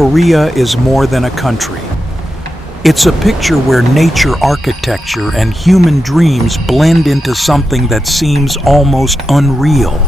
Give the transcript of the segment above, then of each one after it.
Korea is more than a country. It's a picture where nature, architecture, and human dreams blend into something that seems almost unreal.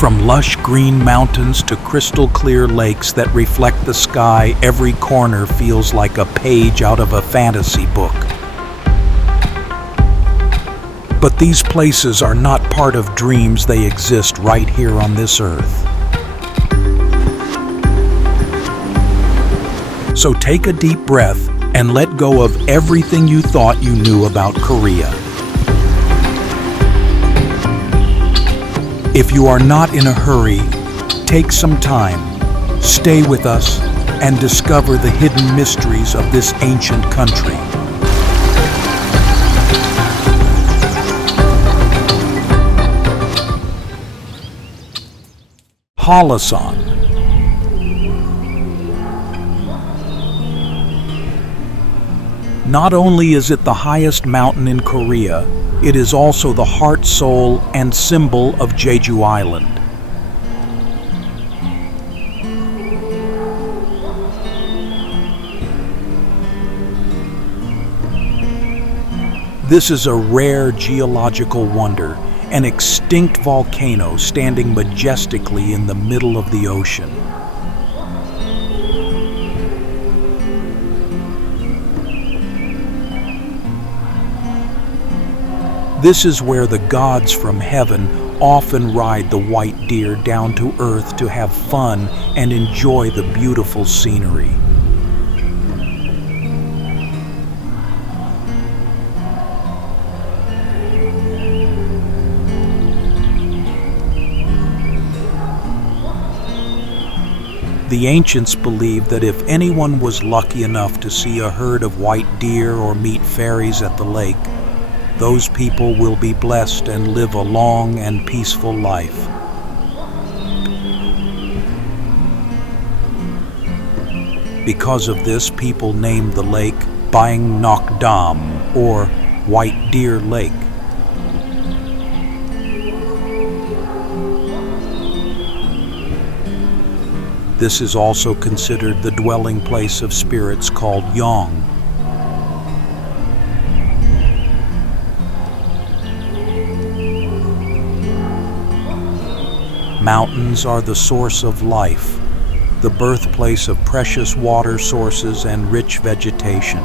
From lush green mountains to crystal clear lakes that reflect the sky, every corner feels like a page out of a fantasy book. But these places are not part of dreams, they exist right here on this earth. So take a deep breath and let go of everything you thought you knew about Korea. If you are not in a hurry, take some time, stay with us, and discover the hidden mysteries of this ancient country. Hallasan. Not only is it the highest mountain in Korea, it is also the heart, soul, and symbol of Jeju Island. This is a rare geological wonder, an extinct volcano standing majestically in the middle of the ocean. This is where the gods from heaven often ride the white deer down to earth to have fun and enjoy the beautiful scenery. The ancients believed that if anyone was lucky enough to see a herd of white deer or meet fairies at the lake, those people will be blessed and live a long and peaceful life. Because of this, people named the lake Baekdudaegan, or White Deer Lake. This is also considered the dwelling place of spirits called Yong. Mountains are the source of life, the birthplace of precious water sources and rich vegetation.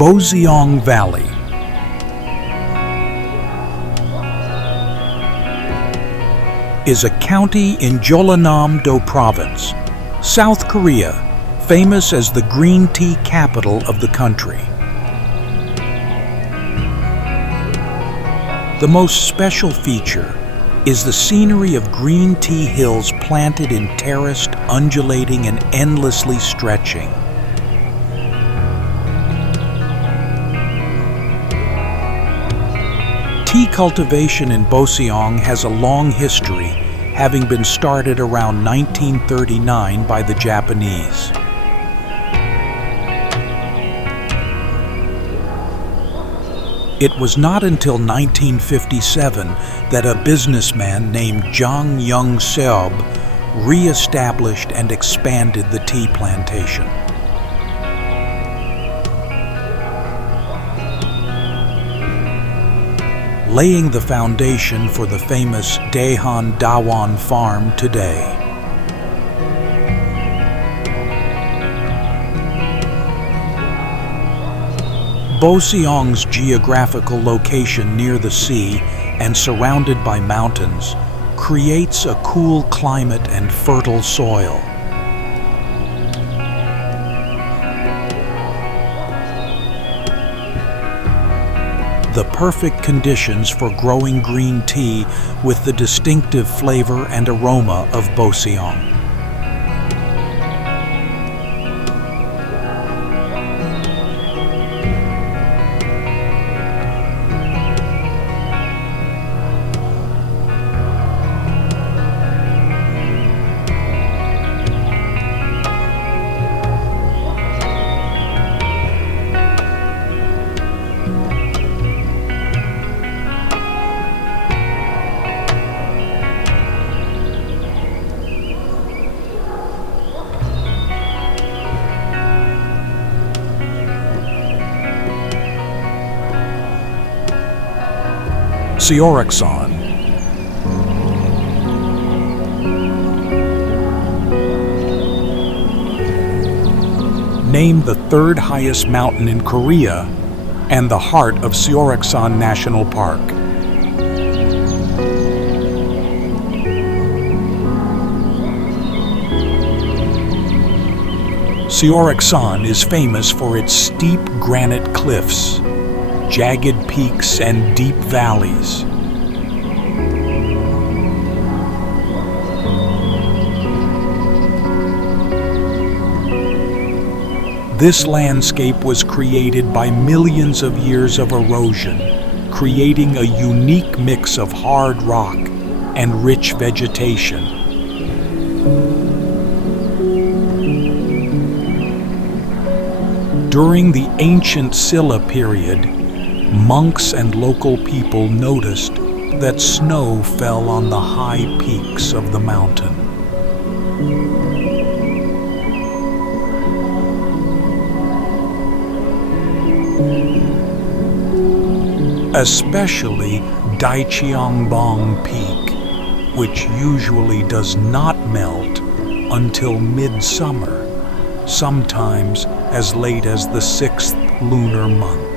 Boseong Valley. Is a county in Jeollanam-do Province, South Korea, famous as the green tea capital of the country. The most special feature is the scenery of green tea hills planted in terraced, undulating, and endlessly stretching. Tea cultivation in Boseong has a long history, having been started around 1939 by the Japanese. It was not until 1957 that a businessman named Jang Young-seob re-established and expanded the tea plantation. Laying the foundation for the famous Daehan Daewon farm today. Boseong's geographical location near the sea and surrounded by mountains creates a cool climate and fertile soil. The perfect conditions for growing green tea with the distinctive flavor and aroma of Boseong. Seoraksan. Named the third highest mountain in Korea and the heart of Seoraksan National Park. Seoraksan is famous for its steep granite cliffs, jagged peaks, and deep valleys. This landscape was created by millions of years of erosion, creating a unique mix of hard rock and rich vegetation. During the ancient Silla period, monks and local people noticed that snow fell on the high peaks of the mountain. Especially Daecheongbong Peak, which usually does not melt until midsummer, sometimes as late as the 6th lunar month.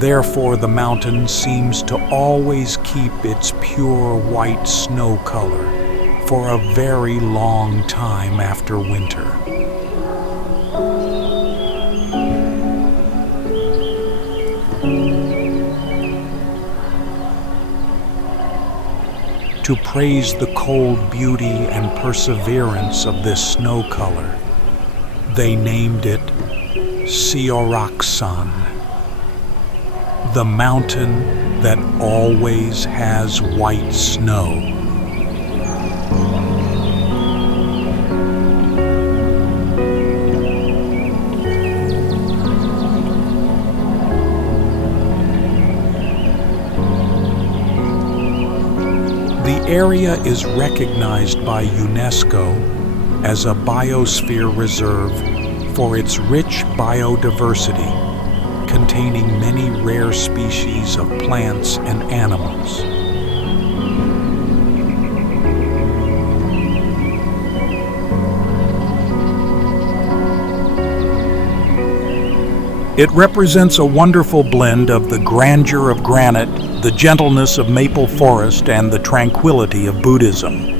Therefore, the mountain seems to always keep its pure white snow color for a very long time after winter. To praise the cold beauty and perseverance of this snow color, they named it Seoraksan, the mountain that always has white snow. The area is recognized by UNESCO as a biosphere reserve for its rich biodiversity, containing many rare species of plants and animals. It represents a wonderful blend of the grandeur of granite, the gentleness of maple forest, and the tranquility of Buddhism.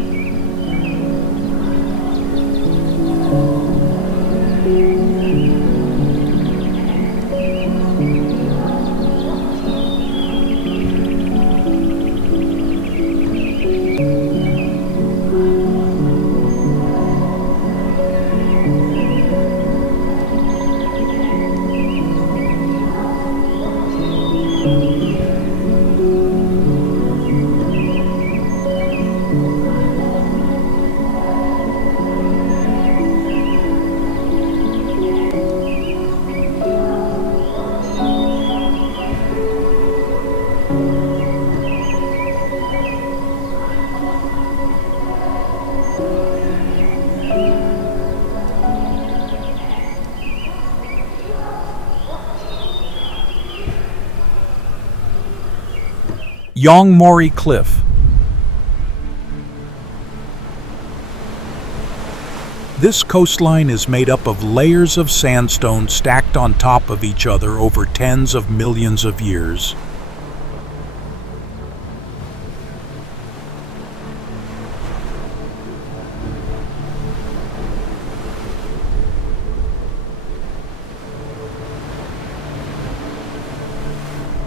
Yongmeori Cliff. This coastline is made up of layers of sandstone stacked on top of each other over tens of millions of years.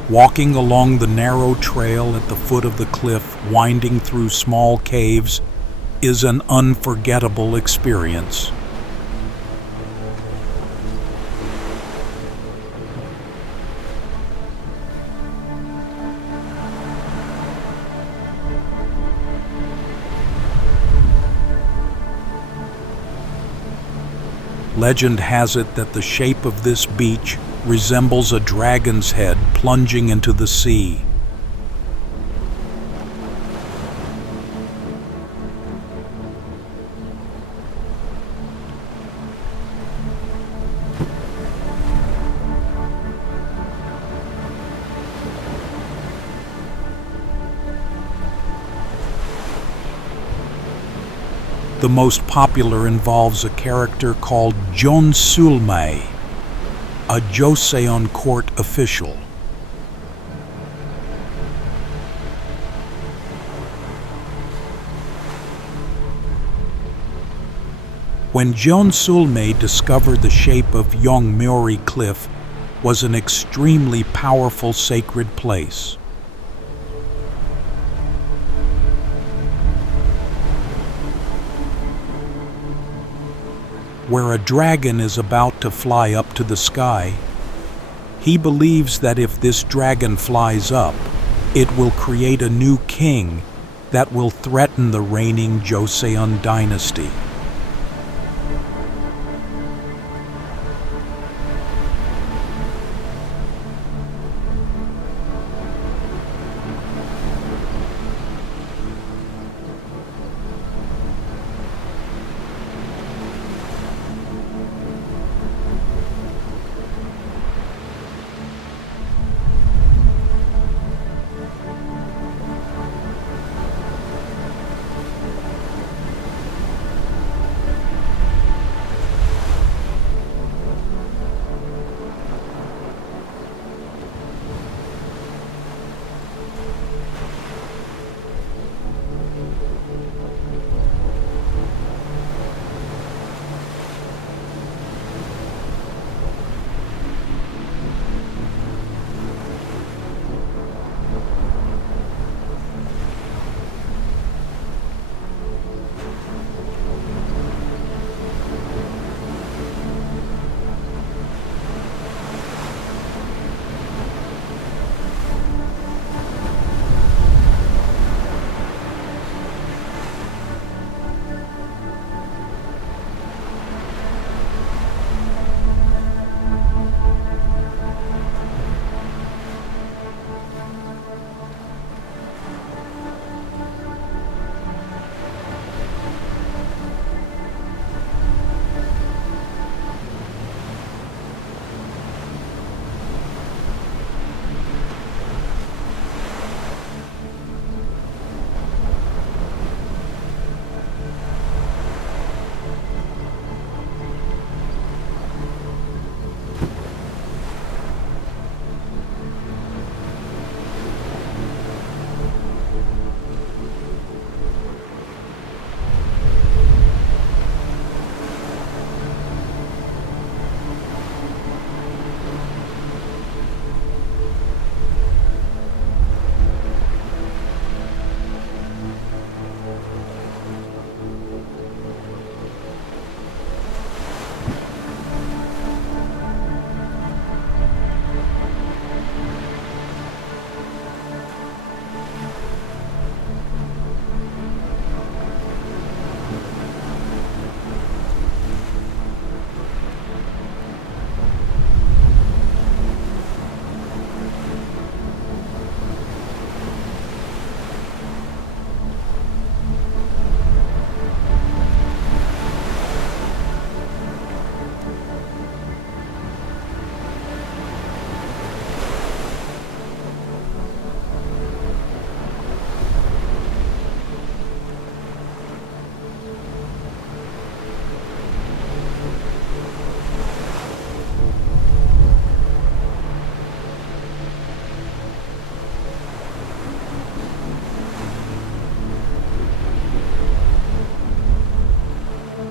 Walking along the narrow trail at the foot of the cliff, winding through small caves, is an unforgettable experience. Legend has it that the shape of this beach resembles a dragon's head plunging into the sea. The most popular involves a character called Jeonsulmae, a Joseon court official. When Jeonsulmae discovered the shape of Yongmeori Cliff was an extremely powerful sacred place. Where a dragon is about to fly up to the sky, he believes that if this dragon flies up, it will create a new king that will threaten the reigning Joseon dynasty.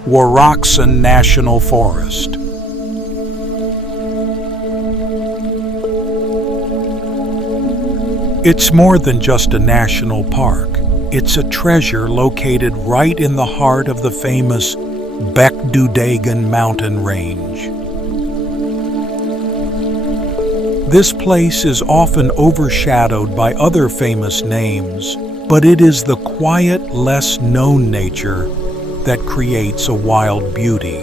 Woraksan National Forest. It's more than just a national park. It's a treasure located right in the heart of the famous Baekdudaegan mountain range. This place is often overshadowed by other famous names, but it is the quiet, less-known nature that creates a wild beauty.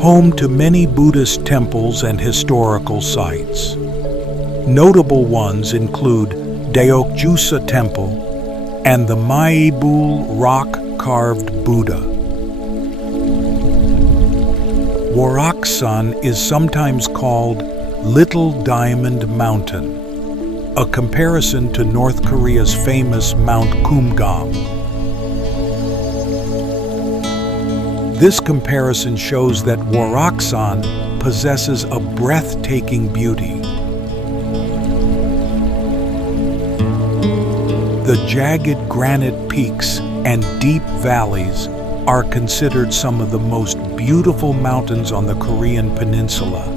Home to many Buddhist temples and historical sites. Notable ones include Daeokjusa Temple and the Maebul rock-carved Buddha. Woraksan is sometimes called Little Diamond Mountain, a comparison to North Korea's famous Mount Kumgam. This comparison shows that Woraksan possesses a breathtaking beauty. The jagged granite peaks and deep valleys are considered some of the most beautiful mountains on the Korean peninsula.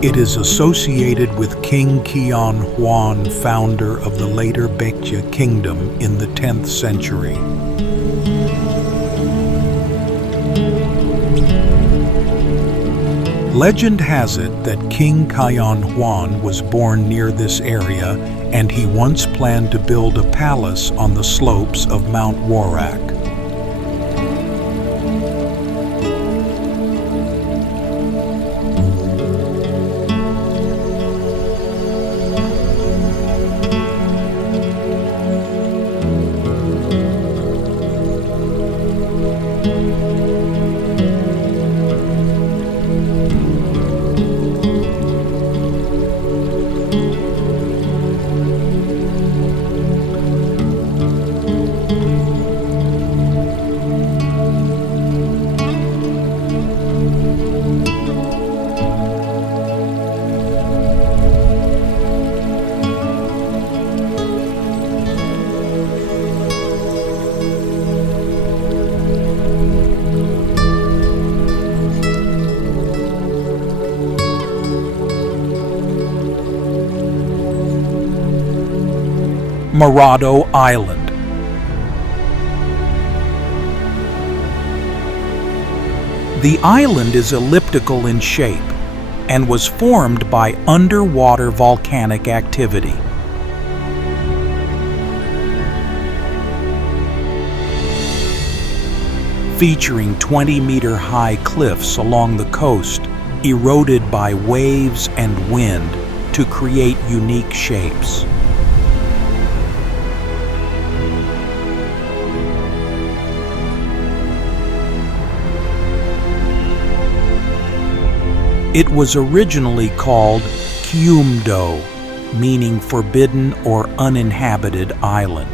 It is associated with King Cheonjiyeon, founder of the later Baekje Kingdom in the 10th century. Legend has it that King Cheonjiyeon was born near this area, and he once planned to build a palace on the slopes of Mount Worak. Marado Island. The island is elliptical in shape and was formed by underwater volcanic activity. Featuring 20-meter-high cliffs along the coast, eroded by waves and wind to create unique shapes. It was originally called Gyeongpo, meaning forbidden or uninhabited island.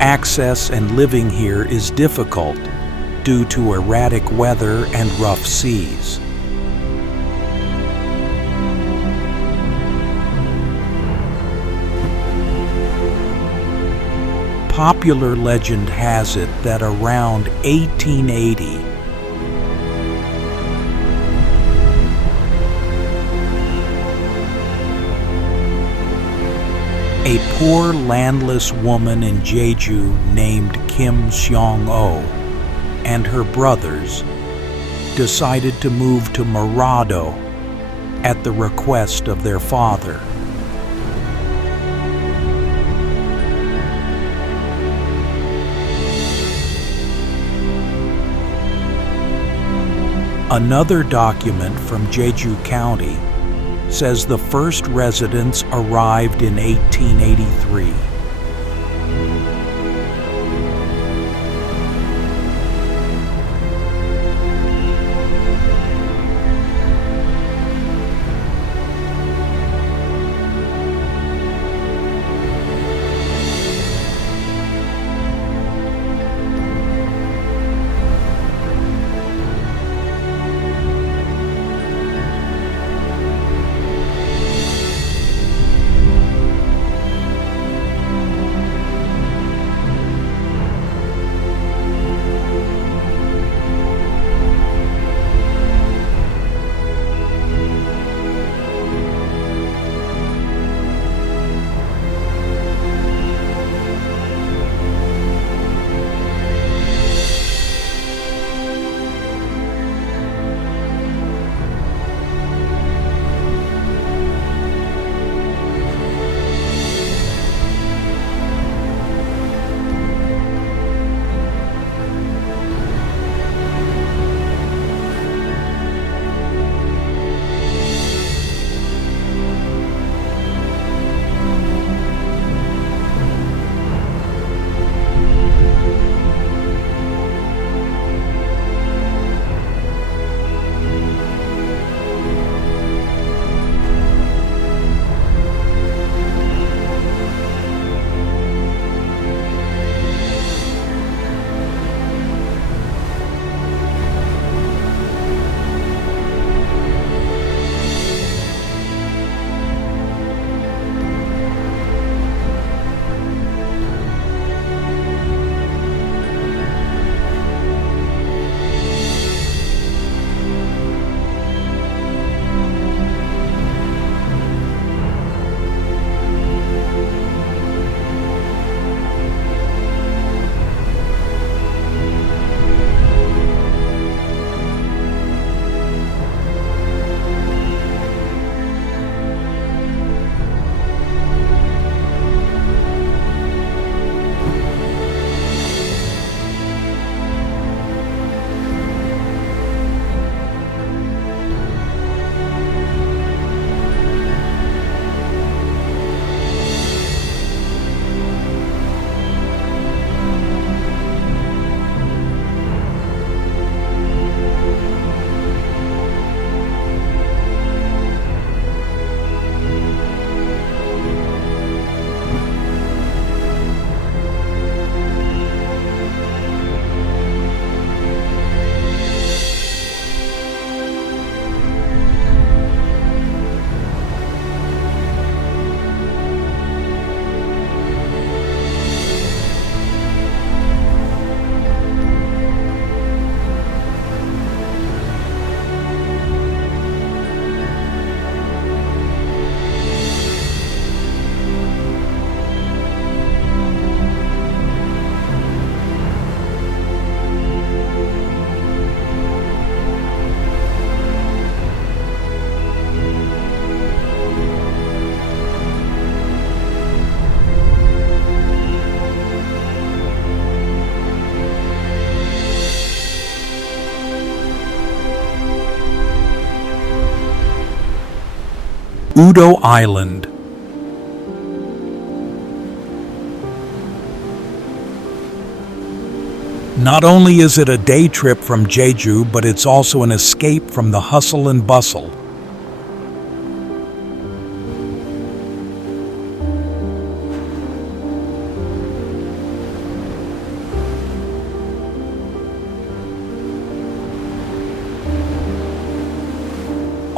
Access and living here is difficult due to erratic weather and rough seas. Popular legend has it that around 1880, a poor landless woman in Jeju named Kim Seong-oh and her brothers decided to move to Marado at the request of their father. Another document from Jeju County says the first residents arrived in 1883. Udo Island. Not only is it a day trip from Jeju, but it's also an escape from the hustle and bustle.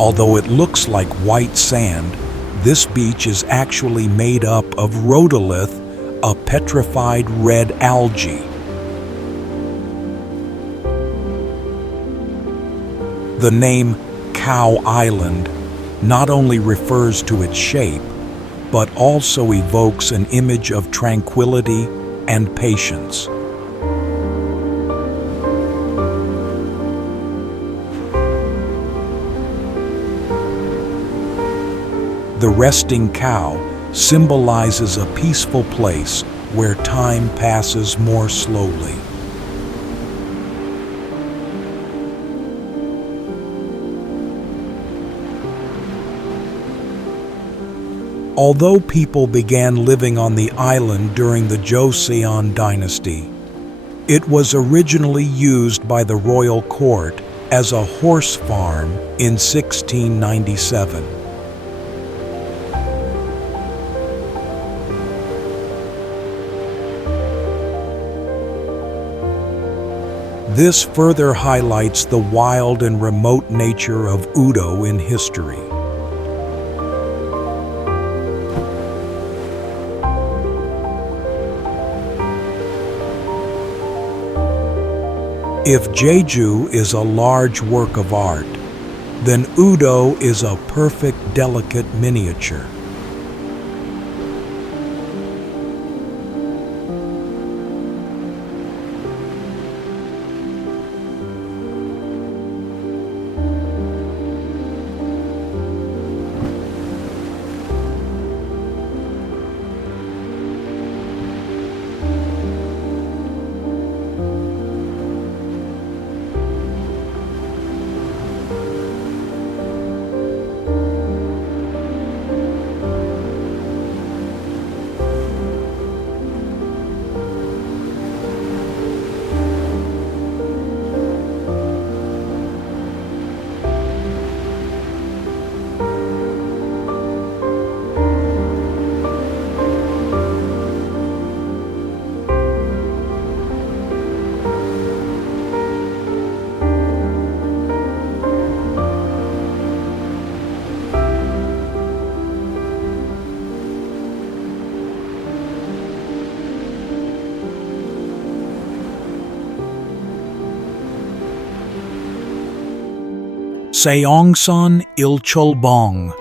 Although it looks like white sand, this beach is actually made up of rhodolith, a petrified red algae. The name Cow Island not only refers to its shape, but also evokes an image of tranquility and patience. The resting cow symbolizes a peaceful place where time passes more slowly. Although people began living on the island during the Joseon dynasty, it was originally used by the royal court as a horse farm in 1697. This further highlights the wild and remote nature of Udo in history. If Jeju is a large work of art, then Udo is a perfect, delicate miniature. Seongsan Ilchulbong.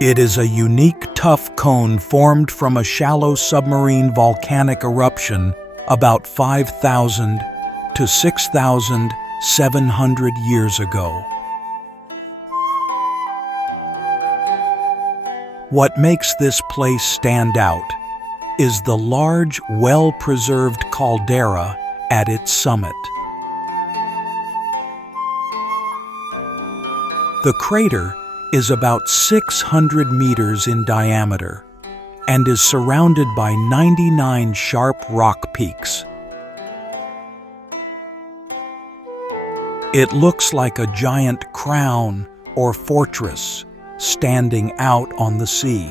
It is a unique tuff cone formed from a shallow submarine volcanic eruption about 5,000 to 6,700 years ago. What makes this place stand out is the large, well-preserved caldera at its summit. The crater is about 600 meters in diameter and is surrounded by 99 sharp rock peaks. It looks like a giant crown or fortress standing out on the sea.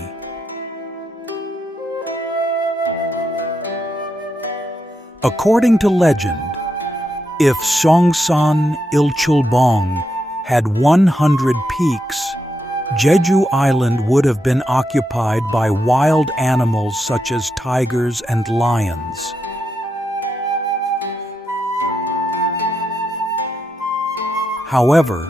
According to legend, if Seongsan Ilchulbong had 100 peaks, Jeju Island would have been occupied by wild animals such as tigers and lions. However,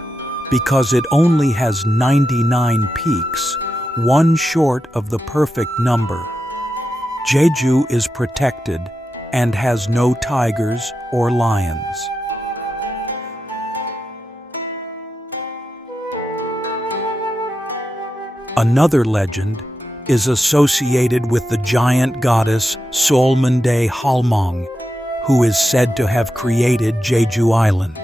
because it only has 99 peaks, one short of the perfect number, Jeju is protected and has no tigers or lions. Another legend is associated with the giant goddess Seolmundae, who is said to have created Jeju Island.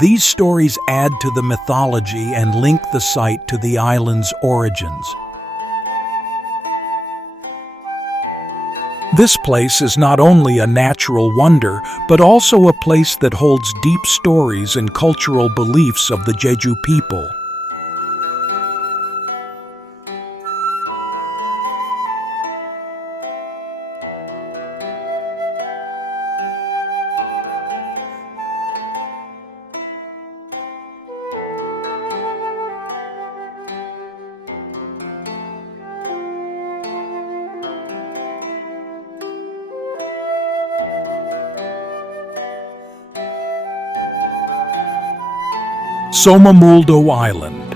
These stories add to the mythology and link the site to the island's origins. This place is not only a natural wonder, but also a place that holds deep stories and cultural beliefs of the Jeju people. Somaemuldo Island.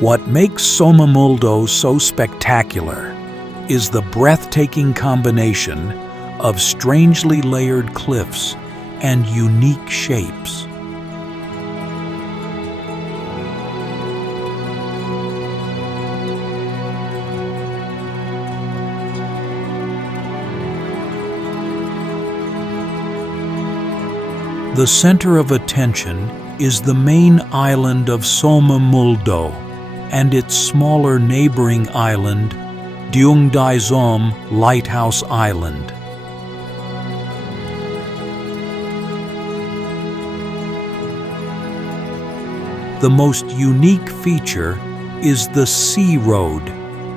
What makes Somaemuldo so spectacular is the breathtaking combination of strangely layered cliffs and unique shapes. The center of attention is the main island of Somaemuldo and its smaller neighboring island, Daejeom Lighthouse Island. The most unique feature is the sea road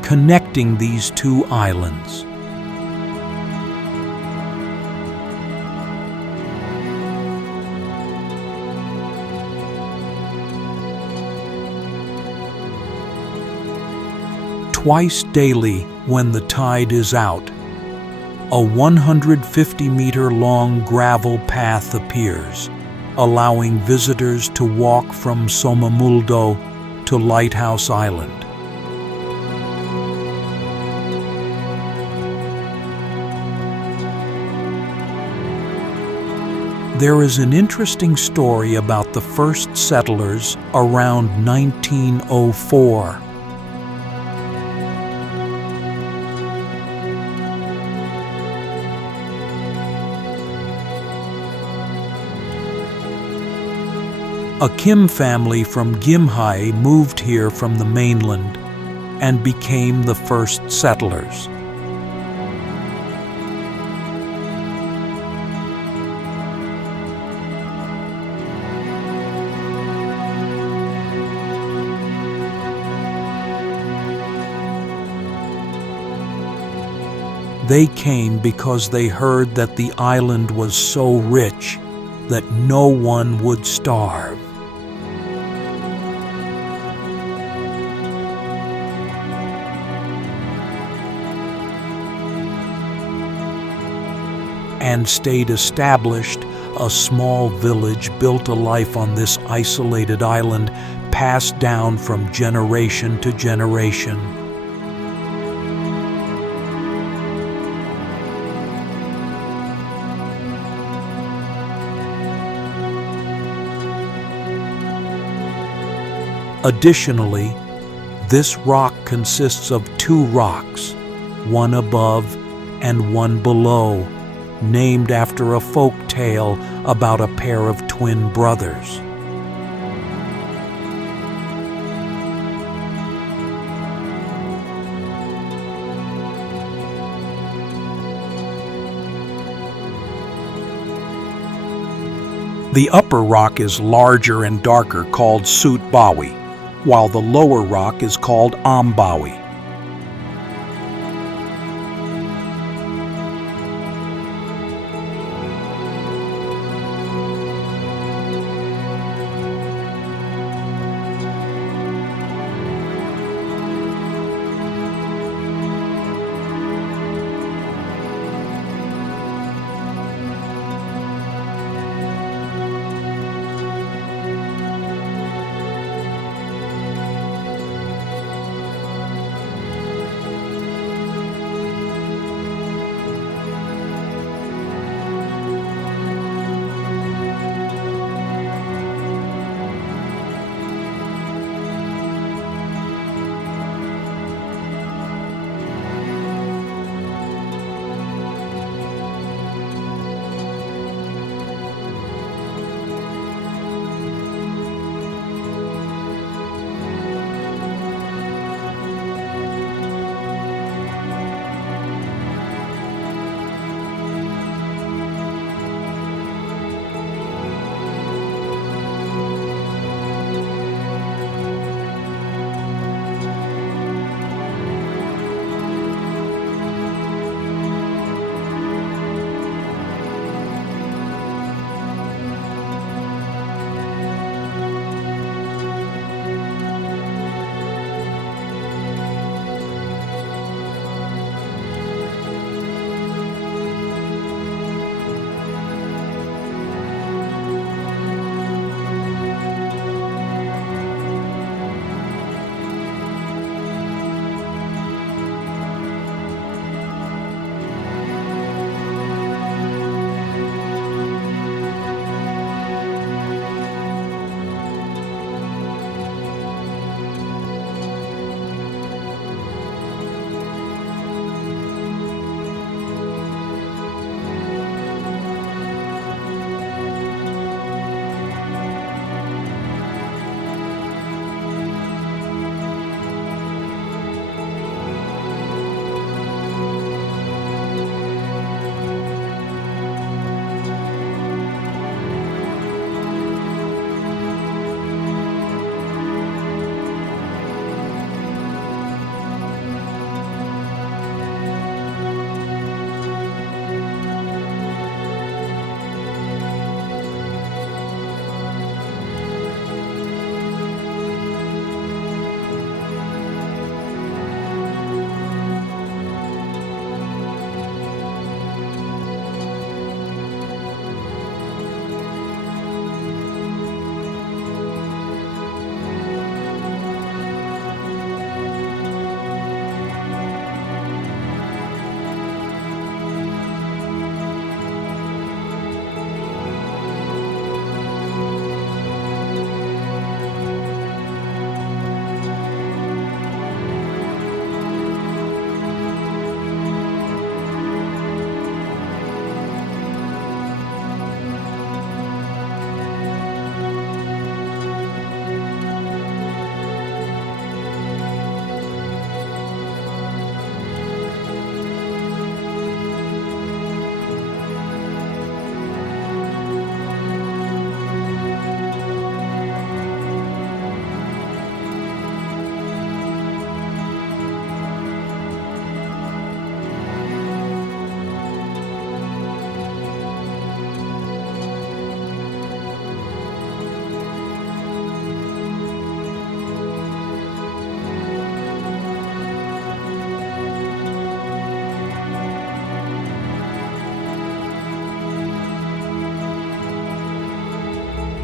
connecting these two islands. Twice daily when the tide is out, a 150-meter-long gravel path appears, allowing visitors to walk from Somaemuldo to Lighthouse Island. There is an interesting story about the first settlers around 1904. A Kim family from Gimhae moved here from the mainland and became the first settlers. They came because they heard that the island was so rich that no one would starve. And stayed established, a small village built a life on this isolated island, passed down from generation to generation. Additionally, this rock consists of two rocks, one above and one below, named after a folk tale about a pair of twin brothers. The upper rock is larger and darker, called Sutbawi, while the lower rock is called Ambawi.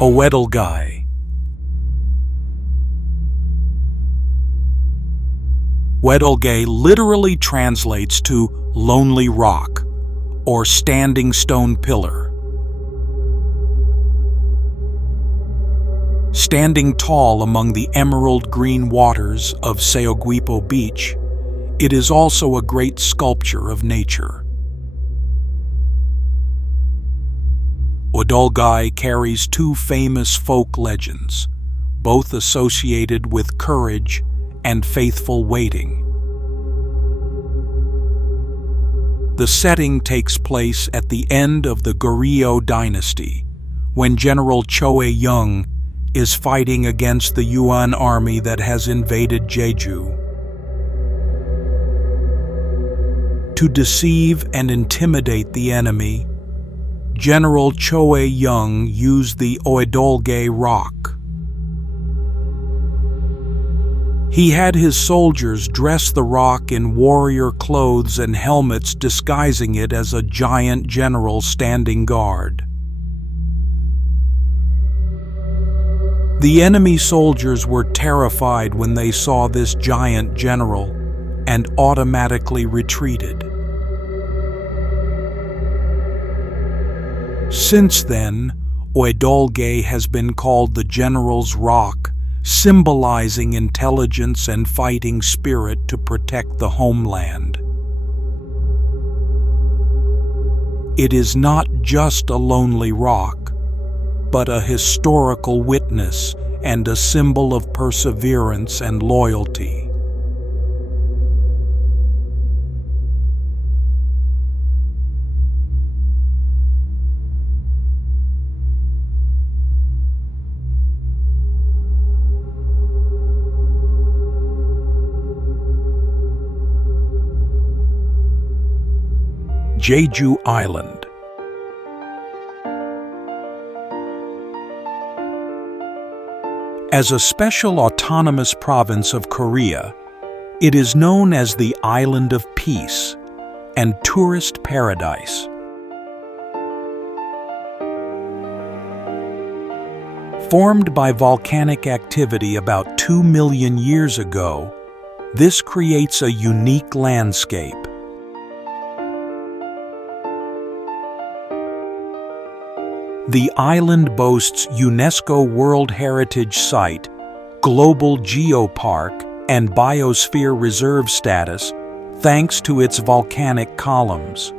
Oedolgae. Oedolgae literally translates to lonely rock or standing stone pillar. Standing tall among the emerald green waters of Gyeongpo Beach, it is also a great sculpture of nature. Oedolgae carries two famous folk legends, both associated with courage and faithful waiting. The setting takes place at the end of the Goryeo dynasty, when General Cheonjiyeon is fighting against the Yuan army that has invaded Jeju. To deceive and intimidate the enemy, General Cheonjiyeon used the Oedolgae rock. He had his soldiers dress the rock in warrior clothes and helmets, disguising it as a giant general standing guard. The enemy soldiers were terrified when they saw this giant general and automatically retreated. Since then, Oedolgae has been called the General's Rock, symbolizing intelligence and fighting spirit to protect the homeland. It is not just a lonely rock, but a historical witness and a symbol of perseverance and loyalty. Jeju Island. As a special autonomous province of Korea, it is known as the Island of Peace and tourist paradise. Formed by volcanic activity about 2 million years ago, this creates a unique landscape. The island boasts UNESCO World Heritage Site, Global Geopark, and Biosphere Reserve status, thanks to its volcanic columns.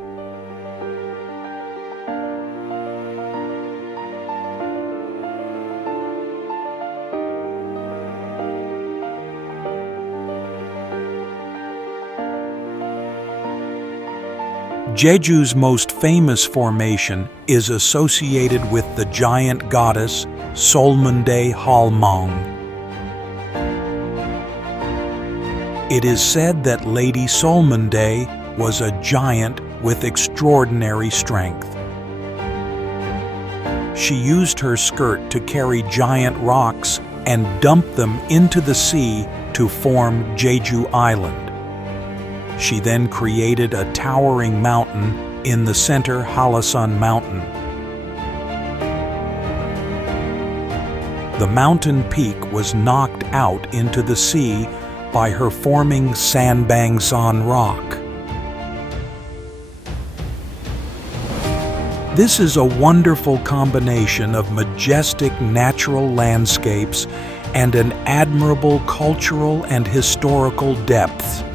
Jeju's most famous formation is associated with the giant goddess Seolmundae Halmong. It is said that Lady Seolmundae was a giant with extraordinary strength. She used her skirt to carry giant rocks and dump them into the sea to form Jeju Island. She then created a towering mountain in the center, Hallasan Mountain. The mountain peak was knocked out into the sea by her forming Sanbangsan rock. This is a wonderful combination of majestic natural landscapes and an admirable cultural and historical depth.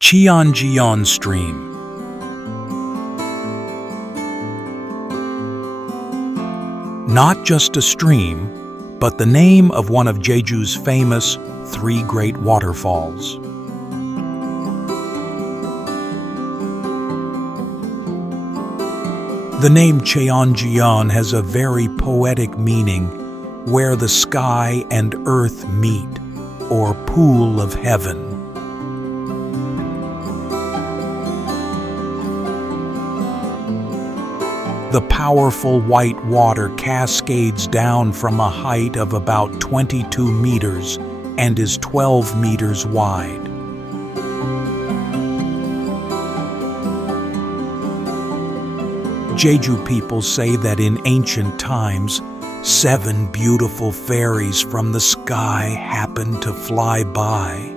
Cheonjiyeon Stream. Not just a stream, but the name of one of Jeju's famous three great waterfalls. The name Cheonjiyeon has a very poetic meaning, where the sky and earth meet, or pool of heaven. The powerful white water cascades down from a height of about 22 meters and is 12 meters wide. Jeju people say that in ancient times, 7 beautiful fairies from the sky happened to fly by.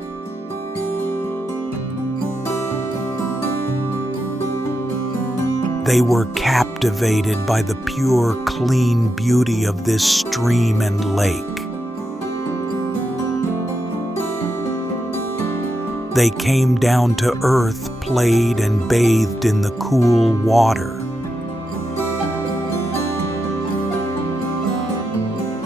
They were captivated by the pure, clean beauty of this stream and lake. They came down to earth, played and bathed in the cool water.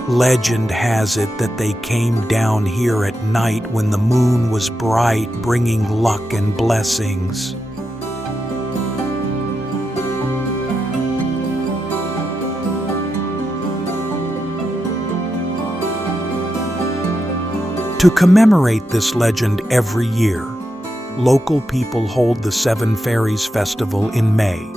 Legend has it that they came down here at night when the moon was bright, bringing luck and blessings. To commemorate this legend every year, local people hold the Seven Fairies Festival in May.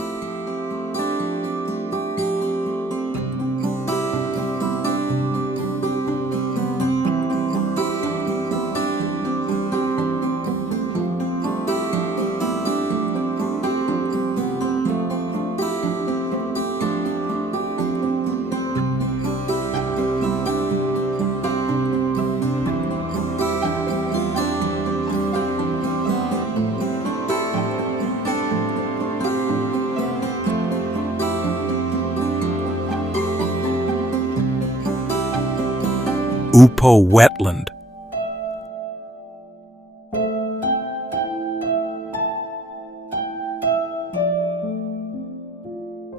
Upo Wetland.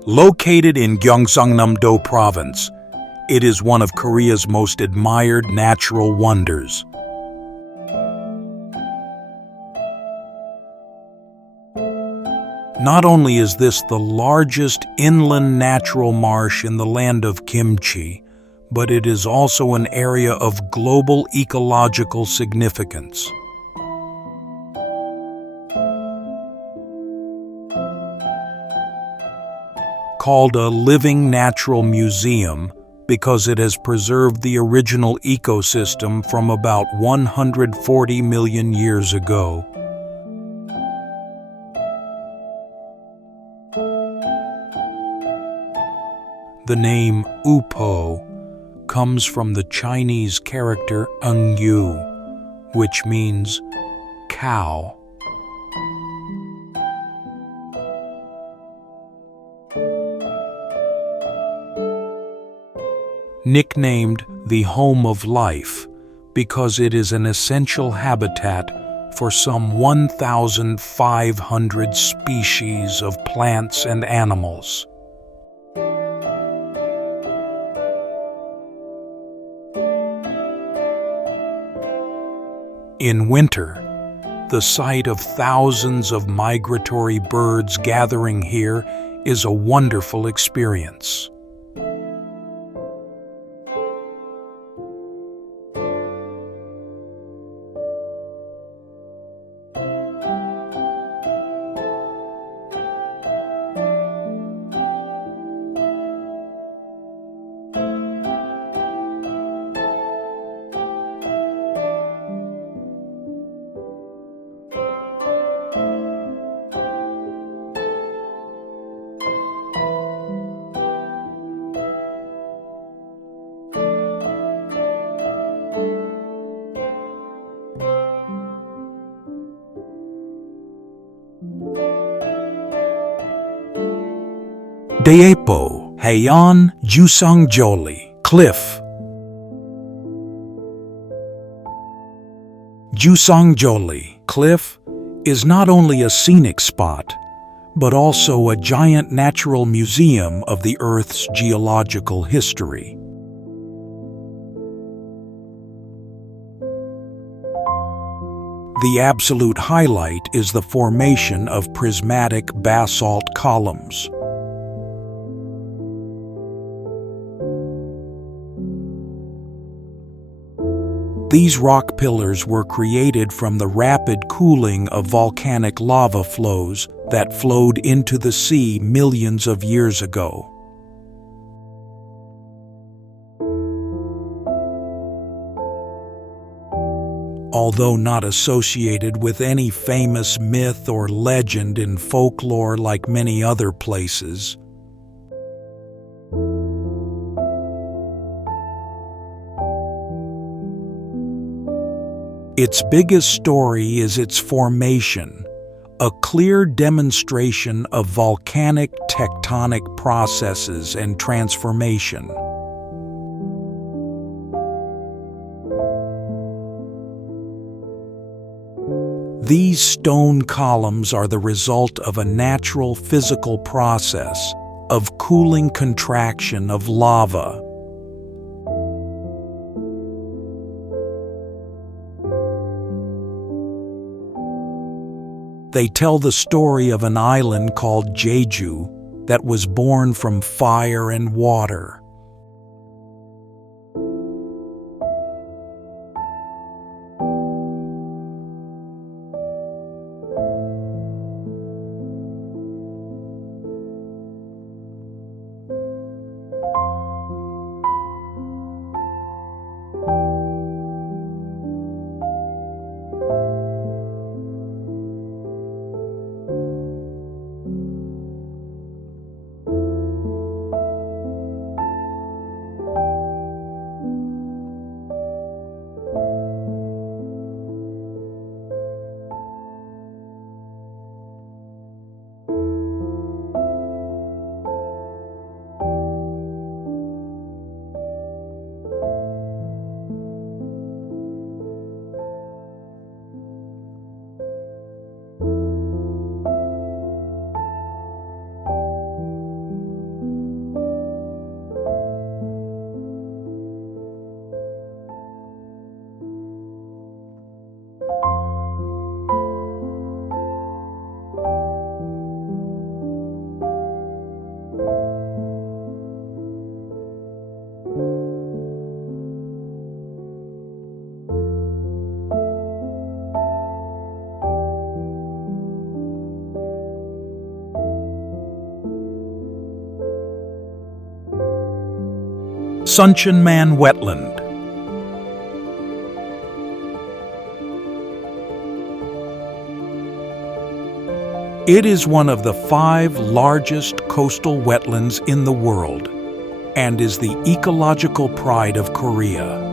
Located in Gyeongsangnam-do Province, it is one of Korea's most admired natural wonders. Not only is this the largest inland natural marsh in the land of kimchi, but it is also an area of global ecological significance. Called a living natural museum because it has preserved the original ecosystem from about 140 million years ago. The name Upo comes from the Chinese character Yu, which means cow. Nicknamed the home of life because it is an essential habitat for some 1,500 species of plants and animals. In winter, the sight of thousands of migratory birds gathering here is a wonderful experience. Daepo, Haean, Jusangjeolli, Cliff. Jusangjeolli Cliff is not only a scenic spot, but also a giant natural museum of the Earth's geological history. The absolute highlight is the formation of prismatic basalt columns. These rock pillars were created from the rapid cooling of volcanic lava flows that flowed into the sea millions of years ago. Although not associated with any famous myth or legend in folklore like many other places, its biggest story is its formation, a clear demonstration of volcanic tectonic processes and transformation. These stone columns are the result of a natural physical process of cooling contraction of lava. They tell the story of an island called Jeju that was born from fire and water. Suncheonman Wetland. It is one of the 5 largest coastal wetlands in the world and is the ecological pride of Korea.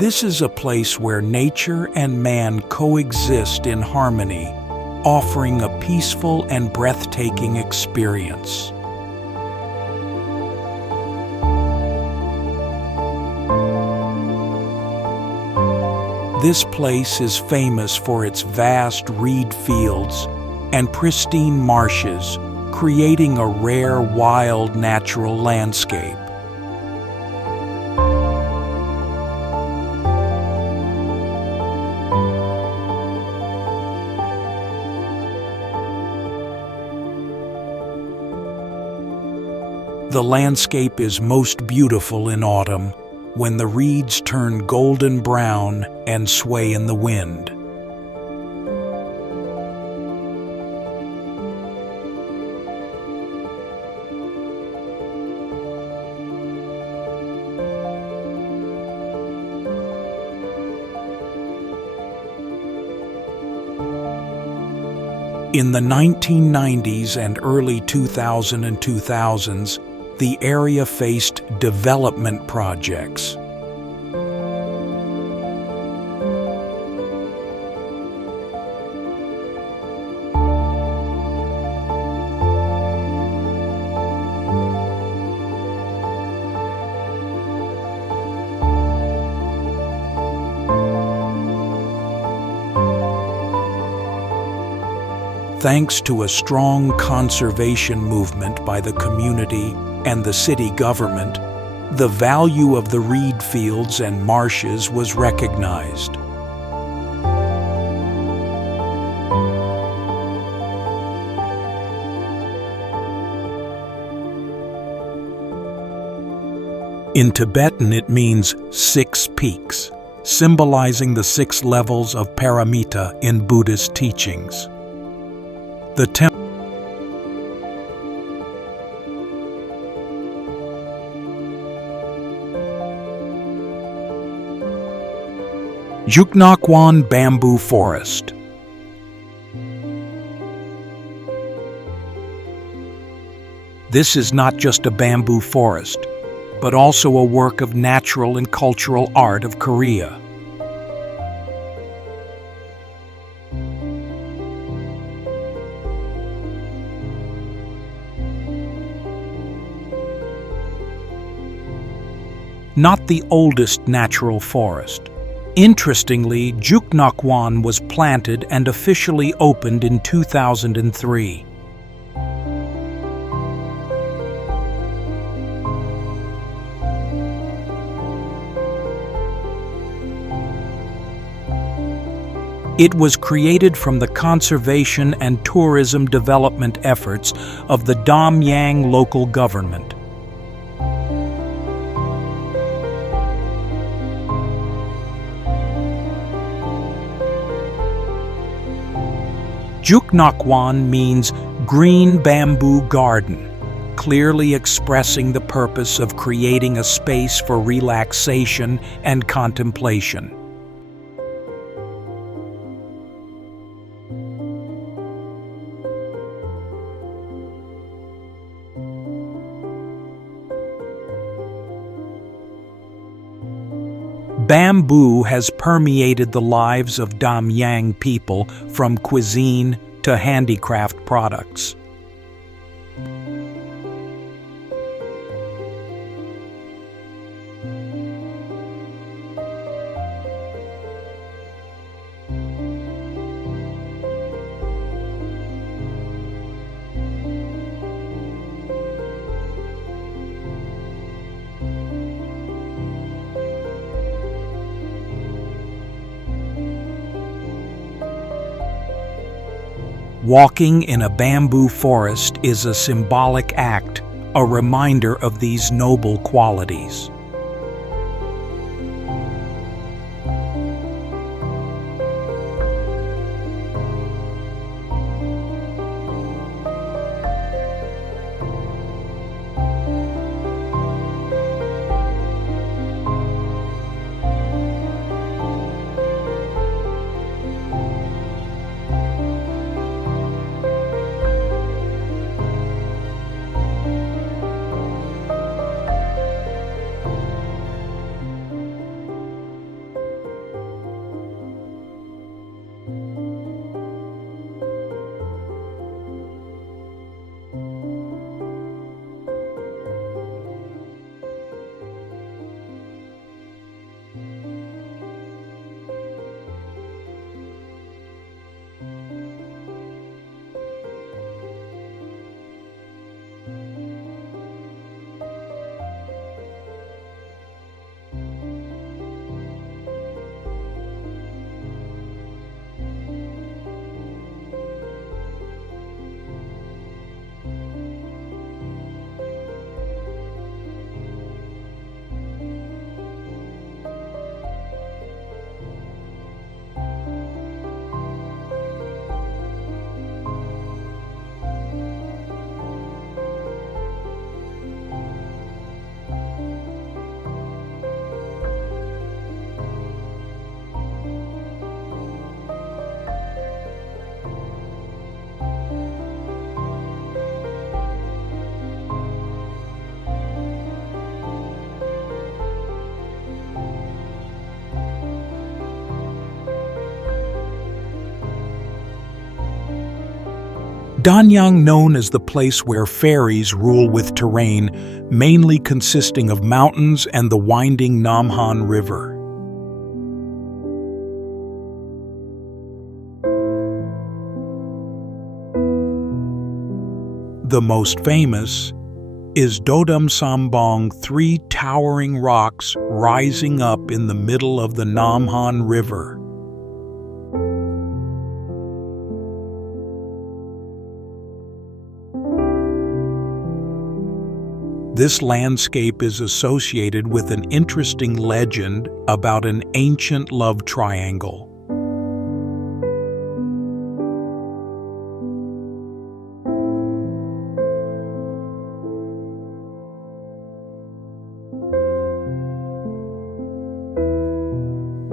This is a place where nature and man coexist in harmony, offering a peaceful and breathtaking experience. This place is famous for its vast reed fields and pristine marshes, creating a rare wild natural landscape. The landscape is most beautiful in autumn, when the reeds turn golden brown and sway in the wind. In the 1990s and early 2000s, the area faced development projects. Thanks to a strong conservation movement by the community and the city government, the value of the reed fields and marshes was recognized. In Tibetan, it means 6 peaks, symbolizing the 6 levels of paramita in Buddhist teachings. The temple Juknokwon Bamboo Forest. This is not just a bamboo forest, but also a work of natural and cultural art of Korea. Not the oldest natural forest. Interestingly, Juknokwon was planted and officially opened in 2003. It was created from the conservation and tourism development efforts of the Danyang local government. Juknokwon means green bamboo garden, clearly expressing the purpose of creating a space for relaxation and contemplation. Bamboo has permeated the lives of Danyang people from cuisine to handicraft products. Walking in a bamboo forest is a symbolic act, a reminder of these noble qualities. Danyang, known as the place where fairies rule with terrain, mainly consisting of mountains and the winding Nam. River. The most famous is Dodam-sambong, three towering rocks rising up in the middle of the Namhan River. This landscape is associated with an interesting legend about an ancient love triangle.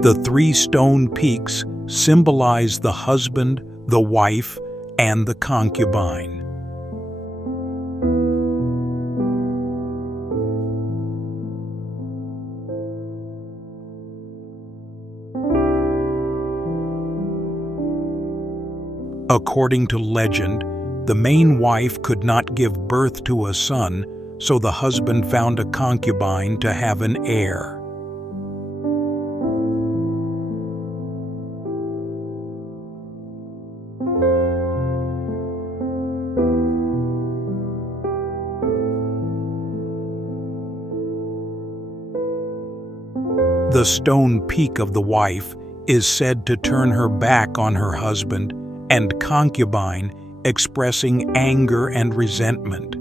The three stone peaks symbolize the husband, the wife, and the concubine. According to legend, the main wife could not give birth to a son, so the husband found a concubine to have an heir. The stone peak of the wife is said to turn her back on her husband, and concubine, expressing anger and resentment.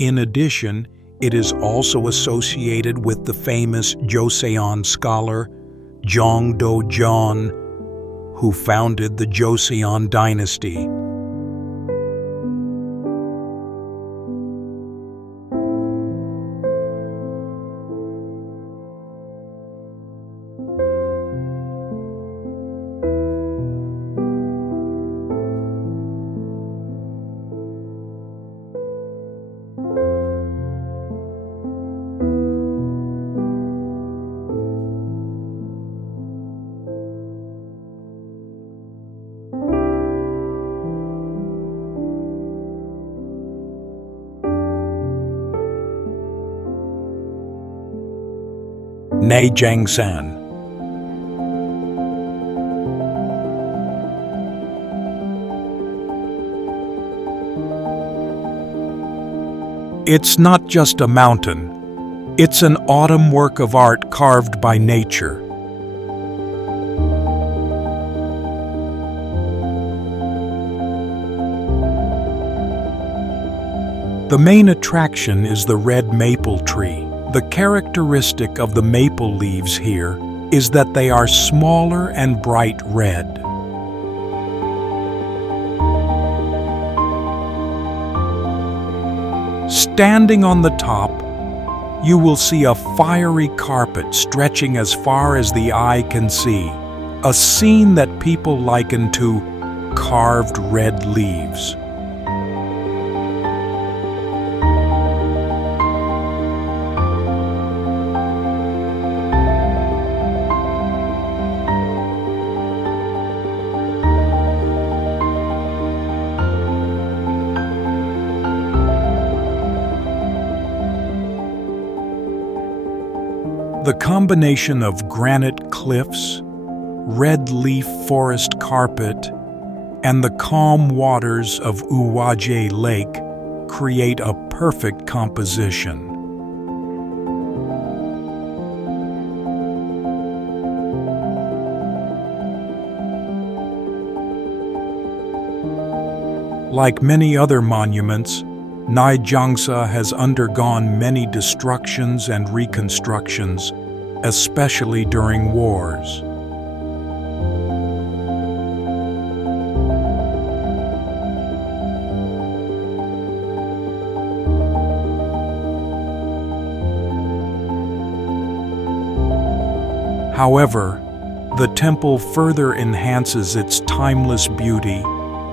In addition, it is also associated with the famous Joseon scholar Jeongdo-jeon, who founded the Joseon dynasty. Naejangsan. It's not just a mountain. It's an autumn work of art carved by nature. The main attraction is the red maple tree. The characteristic of the maple leaves here is that they are smaller and bright red. Standing on the top, you will see a fiery carpet stretching as far as the eye can see, a scene that people liken to carved red leaves. The combination of granite cliffs, red leaf forest carpet, and the calm waters of Oedolgae Lake create a perfect composition. Like many other monuments, Naejangsan has undergone many destructions and reconstructions, especially during wars. However, the temple further enhances its timeless beauty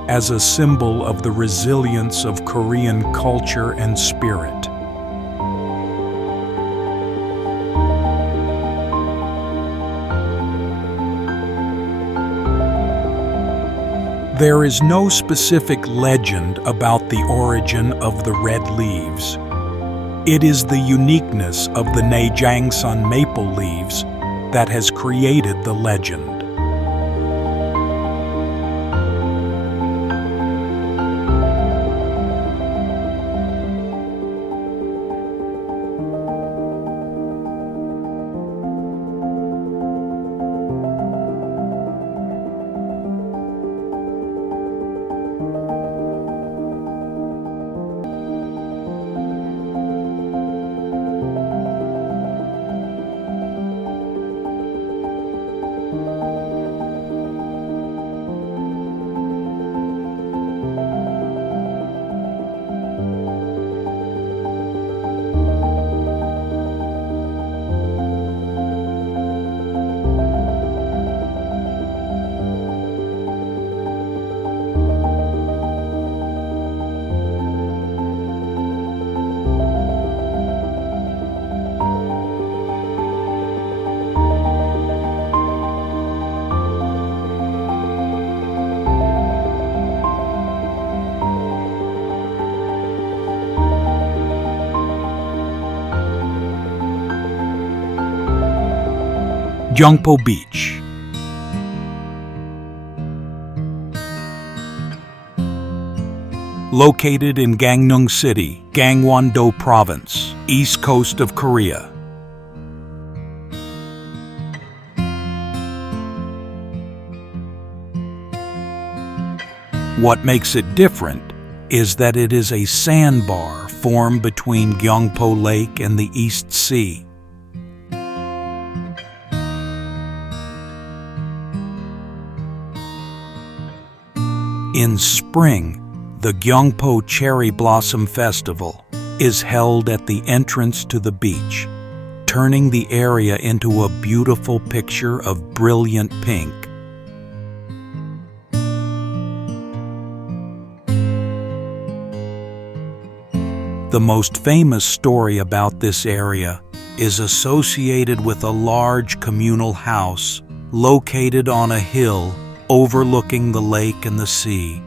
as a symbol of the resilience of Korean culture and spirit. There is no specific legend about the origin of the red leaves. It is the uniqueness of the Naejangsan maple leaves that has created the legend. Gyeongpo Beach. Located in Gangneung City, Gangwon-do Province, east coast of Korea. What makes it different is that it is a sandbar formed between Gyeongpo Lake and the East Sea. In spring, the Gyeongpo Cherry Blossom Festival is held at the entrance to the beach, turning the area into a beautiful picture of brilliant pink. The most famous story about this area is associated with a large communal house located on a hill overlooking the lake and the sea.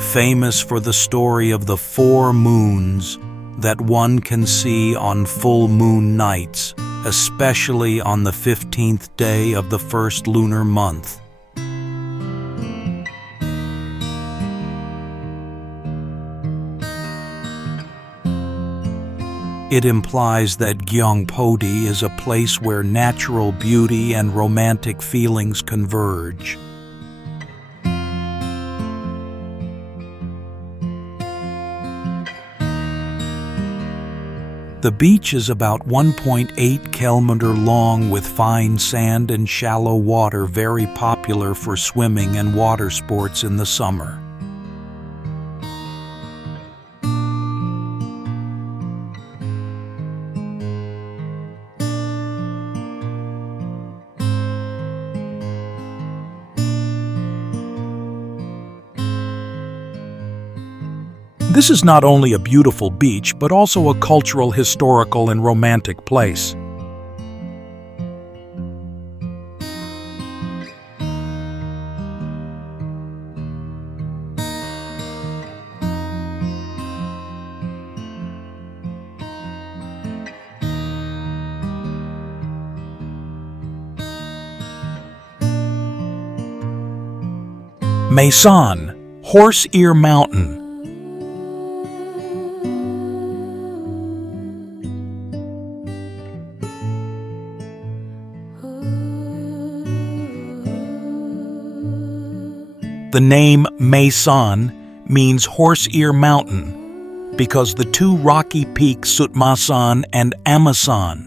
Famous for the story of the 4 moons that one can see on full moon nights, especially on the 15th day of the first lunar month. It implies that Gyeongpo-di is a place where natural beauty and romantic feelings converge. The beach is about 1.8 kilometers long with fine sand and shallow water, very popular for swimming and water sports in the summer. This is not only a beautiful beach, but also a cultural, historical, and romantic place. Maisan, Horse Ear Mountain. The name Maisan means Horse Ear Mountain because the 2 rocky peaks Sutmasan and Amasan.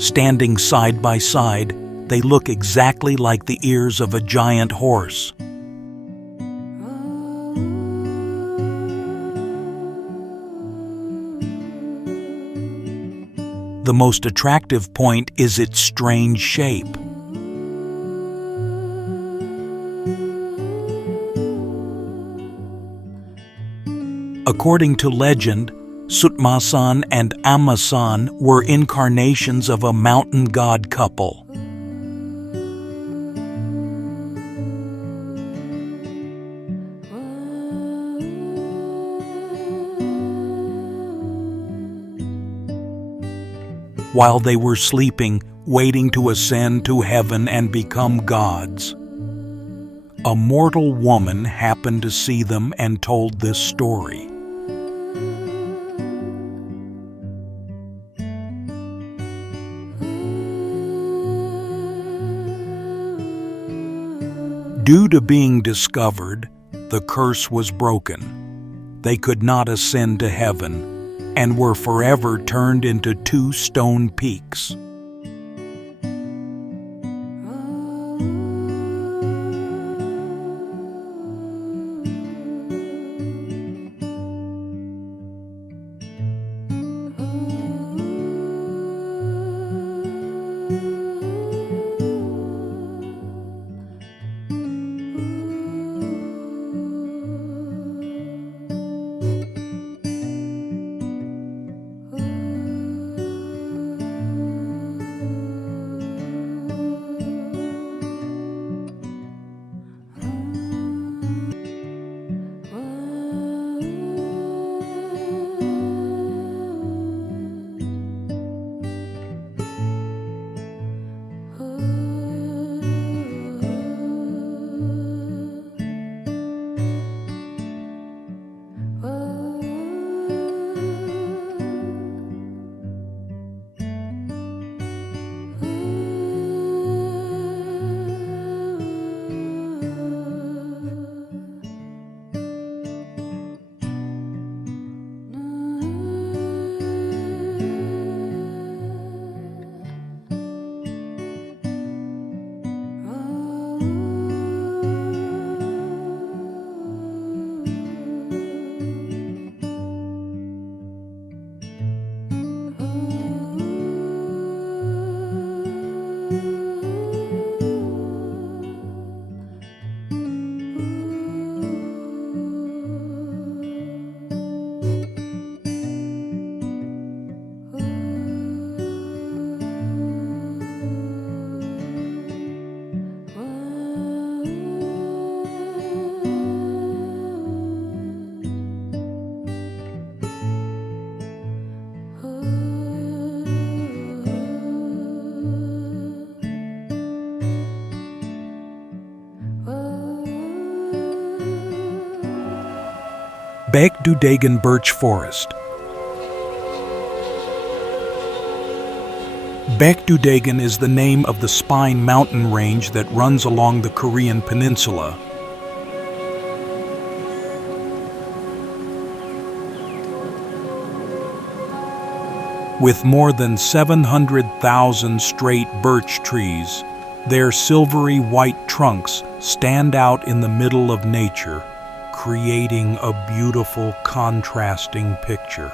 Standing side by side, they look exactly like the ears of a giant horse. The The most attractive point is its strange shape. According to legend, Sutmasan and Amasan were incarnations of a mountain god couple. While they were sleeping, waiting to ascend to heaven and become gods, a mortal woman happened to see them and told this story. Due to being discovered, the curse was broken. They could not ascend to heaven and were forever turned into two stone peaks. Baekdudaegan Birch Forest. Baekdudaegan is the name of the Spine mountain range that runs along the Korean peninsula. With more than 700,000 straight birch trees, their silvery white trunks stand out in the middle of nature, creating a beautiful contrasting picture.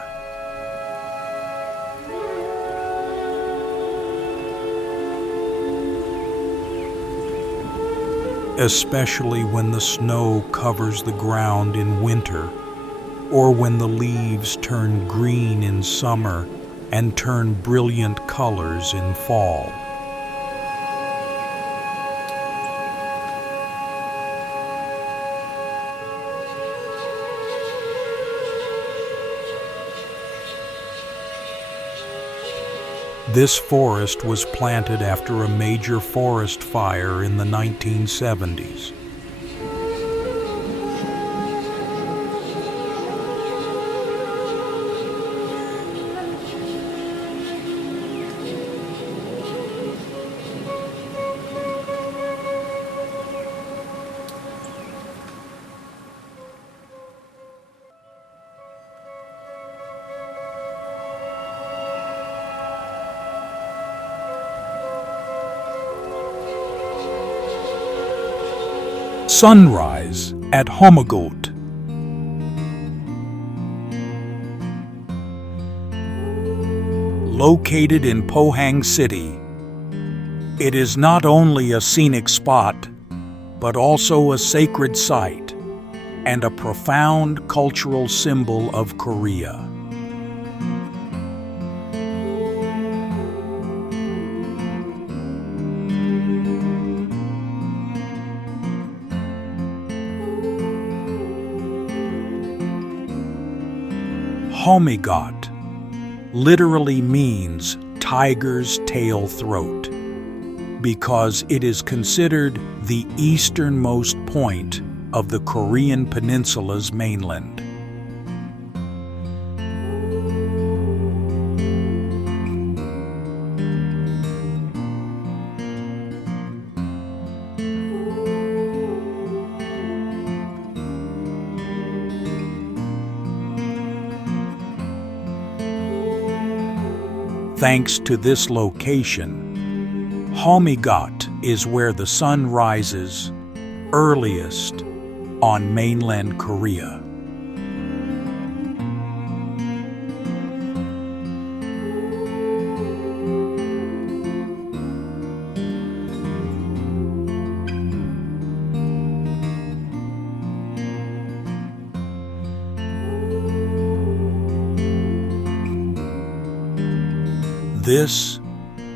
Especially when the snow covers the ground in winter, or when the leaves turn green in summer and turn brilliant colors in fall. This forest was planted after a major forest fire in the 1970s. Sunrise at Homigot. Located in Pohang City, it is not only a scenic spot, but also a sacred site and a profound cultural symbol of Korea. Homigot literally means tiger's tail throat because it is considered the easternmost point of the Korean peninsula's mainland. Thanks to this location, Homigot is where the sun rises earliest on mainland Korea. This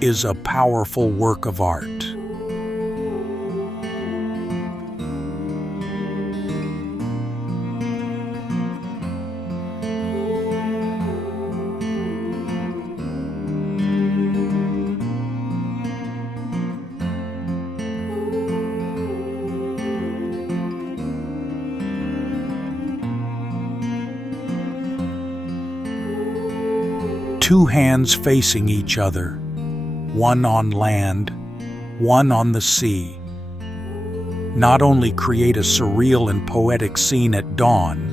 is a powerful work of art. Two hands facing each other, one on land, one on the sea, not only create a surreal and poetic scene at dawn,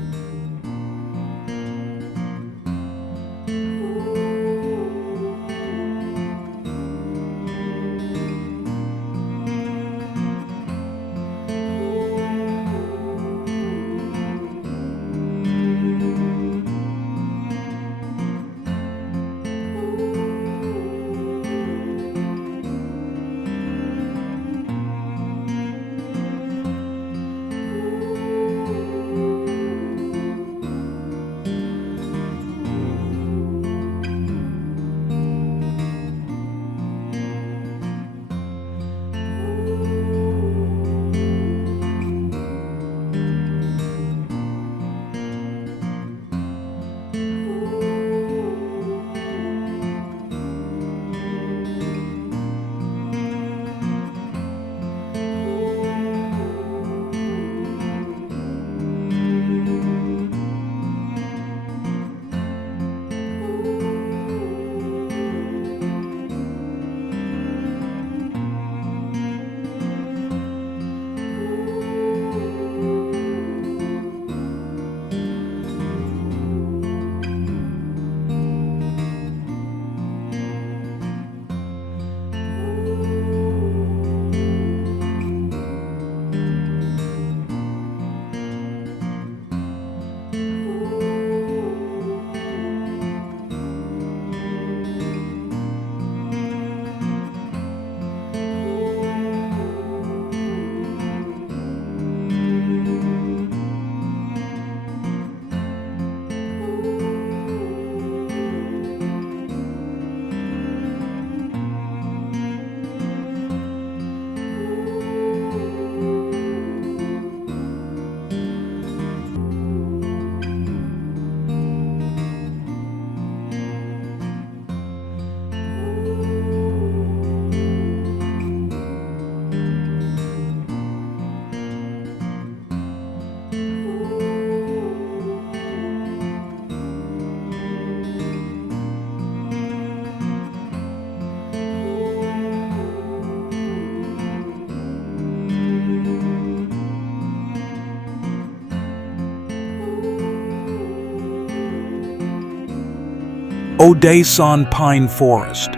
Odaesan Pine Forest.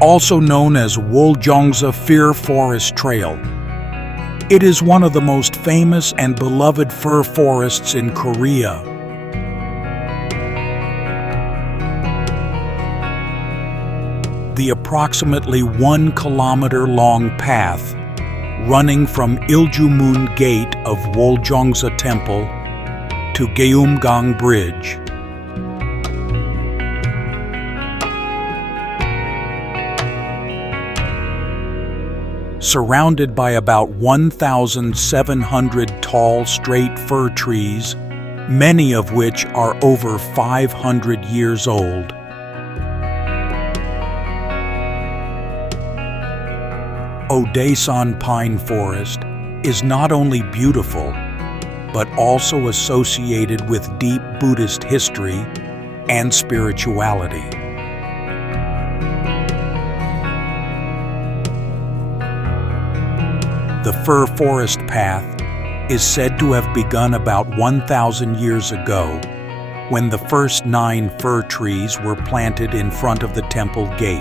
Also known as Woljongsa Fir Forest Trail, It is one of the most famous and beloved fir forests in Korea. The approximately 1 kilometer-long path running from Iljumun Gate of Woljongsa Temple to Gyeonggang Bridge. Surrounded by about 1,700 tall straight fir trees, many of which are over 500 years old. Odaesan Pine Forest is not only beautiful, but also associated with deep Buddhist history and spirituality. The fir forest path is said to have begun about 1,000 years ago, when the first 9 fir trees were planted in front of the temple gate.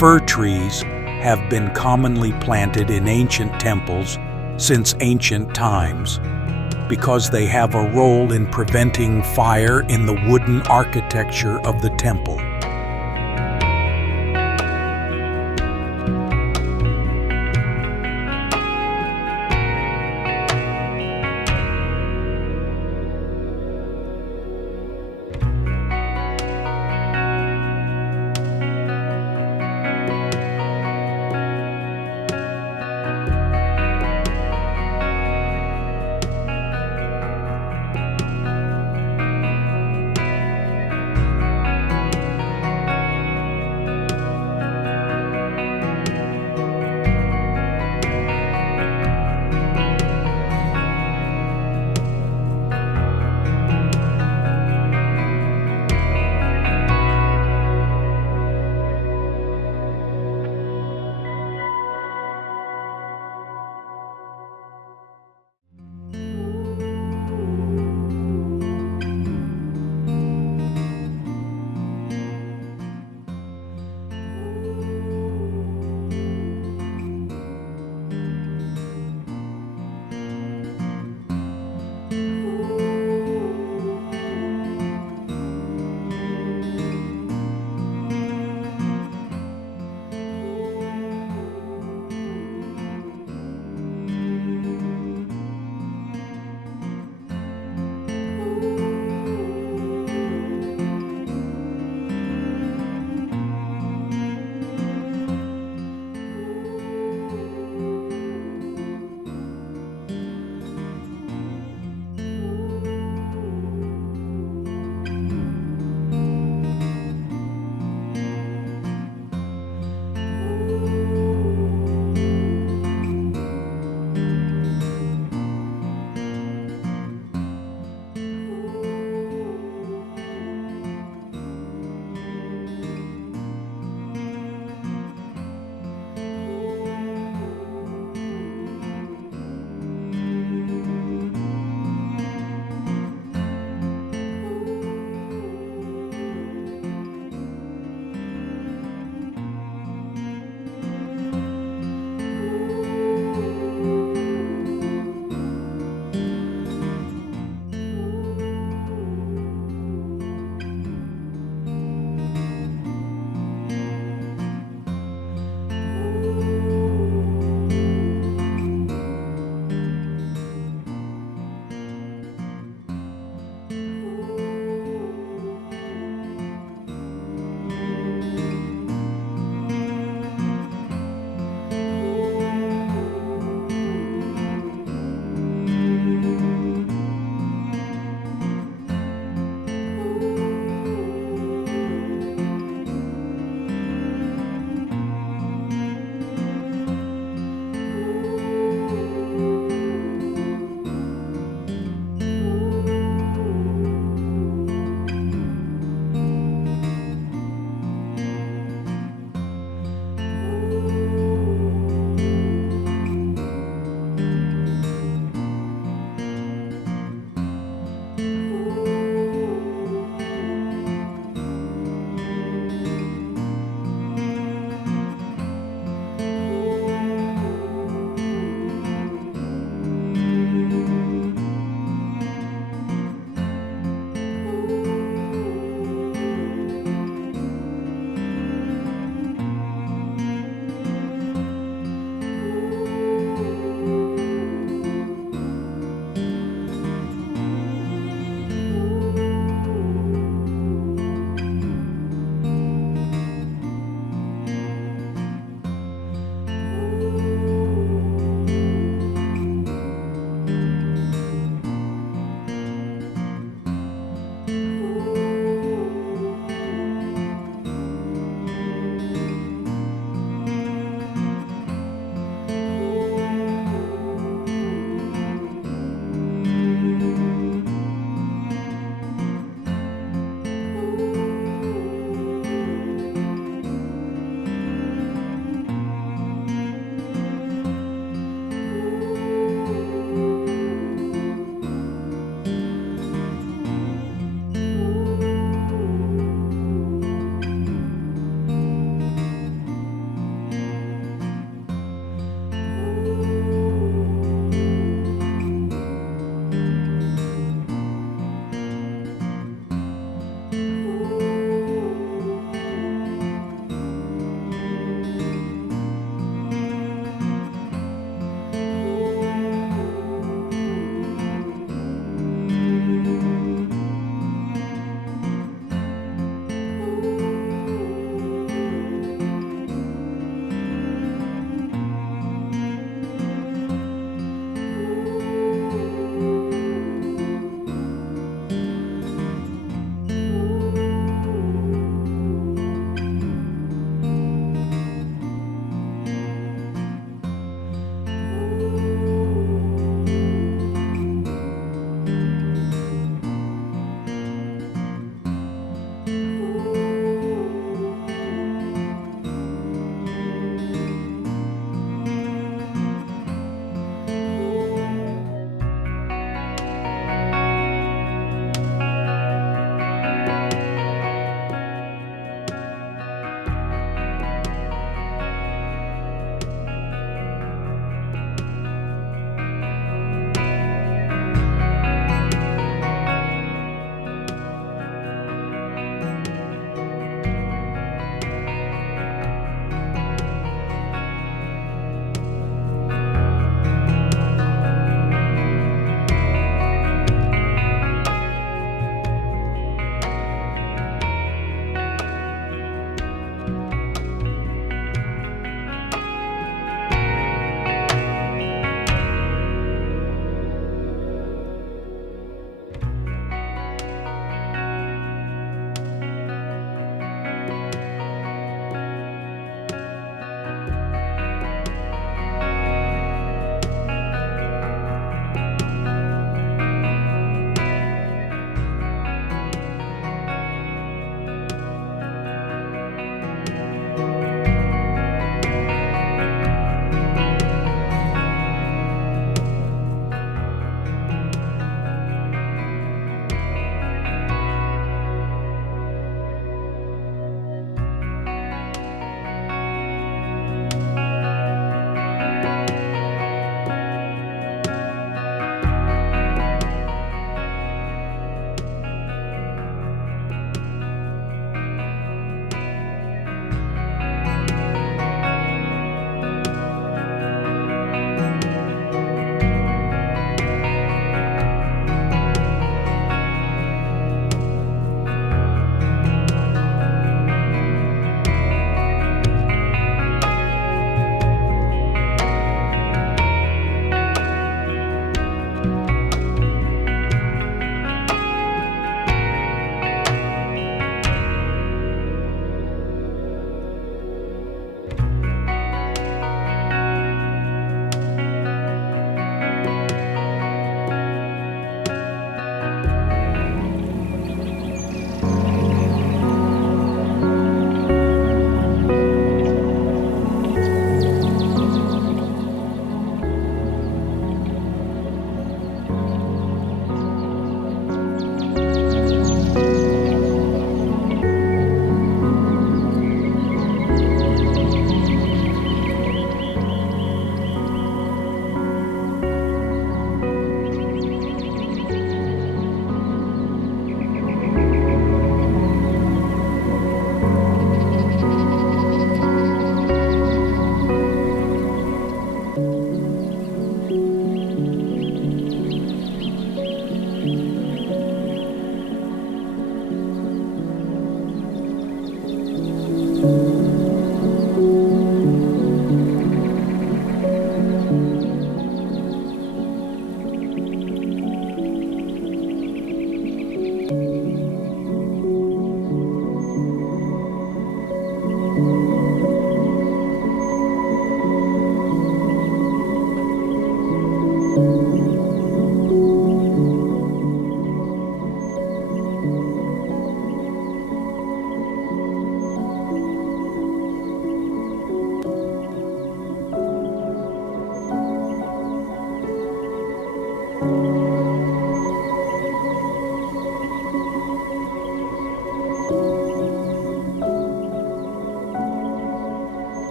Fir trees have been commonly planted in ancient temples since ancient times because they have a role in preventing fire in the wooden architecture of the temple.